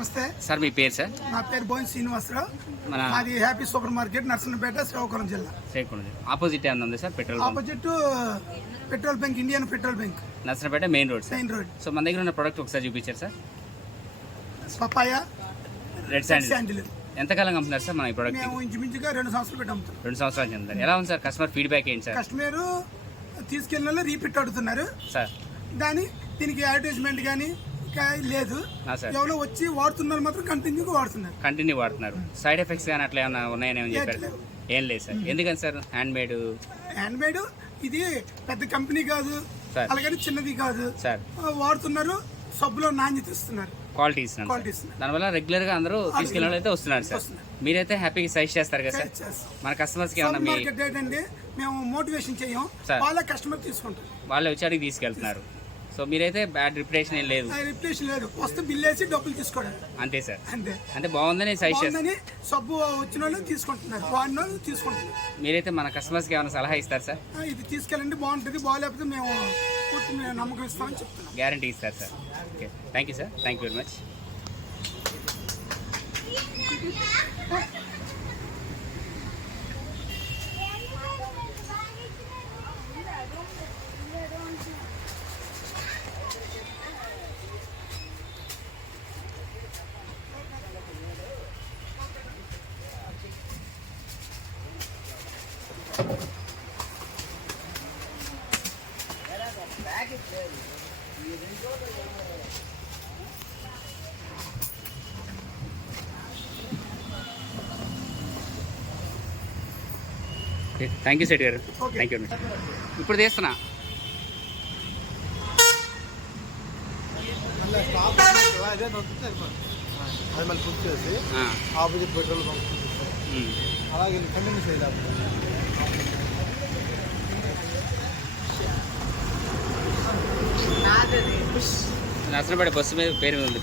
నమస్తే సార్, మీ పేరు సార్? నా పేరు బోయిన్ శ్రీనివాసరావు. మాది happy super market, Narasannapeta, Srikakulam జిల్లా. ఆపోజిట్ ఏమన్నా ఉంది sir? Petrol opposite petrol bunk, Indian petrol bunk, Narasannapeta main road. So మన దగ్గర ఉన్న ప్రొడక్ట్ ఒకసారి చూపించారు సార్. Papaya, red sandal. ఎంతకాలం అమ్ముతున్నారు సార్ మన ఈ ప్రొడక్ట్? మేము ఇంచుమించుగా 2 సంవత్సరాలు పెట్టి అమ్ముతాం. 2 సంవత్సరాలు చెందారు. ఎలా ఉంది సార్ కస్టమర్ ఫీడ్బ్యాక్ ఏంటి సార్? కస్టమర్ తీసుకెళ్ళిన రీపిట్ అడుగుతున్నారు సార్. దీనికి అడ్వర్టైజ్మెంట్ కానీ లేదు, ఎవరో వచ్చి వాడుతున్నారు, మాత్రం కంటిన్యూగా వాడుతున్నారు. సైడ్ ఎఫెక్ట్స్ కానీ అట్లా ఏమైనా ఉన్నాయని ఏమని చెప్పారు? ఏం లేదు సార్. ఎందుకని సార్? హ్యాండ్ మేడ్ ఇది పెద్ద కంపెనీ కాదు, అలాగని చిన్నది కాదు సార్. వాడుతున్నారు, సబ్బులో నాణ్యత ఇస్తున్నారు, క్వాలిటీ ఇస్తున్నారు. దానివల్ల రెగ్యులర్ గా అందరూ తీసుకెళ్ళిన వాళ్ళు అయితే వస్తున్నారు సార్. మీరైతే హ్యాపీగా సజెస్ట్ చేస్తారు కదా సార్ మన కస్టమర్స్ కి? ఏమన్నా మేము మోటివేషన్ చేయం, వాళ్ళ కస్టమర్ తీసుకుంటారు, వాళ్ళే వచ్చి అడిగి తీసుకెళ్తున్నారు. సో మీరైతే బ్యాడ్ రిప్యుటేషన్ ఏం లేదు? వస్తే బిల్ వేసి డబ్బులు తీసుకోవడం అంతే సార్. అంటే బాగుందని సజెస్ట్ చేస్తారు. సబ్బు వచ్చిన వాళ్ళు తీసుకుంటున్నారు, వాడిన వాళ్ళు తీసుకుంటున్నారు. మీరైతే మన కస్టమర్స్ కి ఏమైనా సలహా ఇస్తారు సార్? ఇది తీసుకెళ్ళండి, బాగుంటుంది, బాగాలేకపోతే మేము నమ్మకం ఇస్తామని చెప్తున్నాం, గ్యారంటీ ఇస్తారు sir. Okay, thank you sir. Thank you very much. Thank you సెట్ గారు. Thank you. ఇప్పుడు తీస్తున్నా. అది మళ్ళీ పూర్తి చేసి ఆపోజిట్ పెట్రోల్ బంక్ అలాగే కంటిన్యూ చేయాలి. నర్సన్నపేట బస్సు మీద పేరు ఉంది.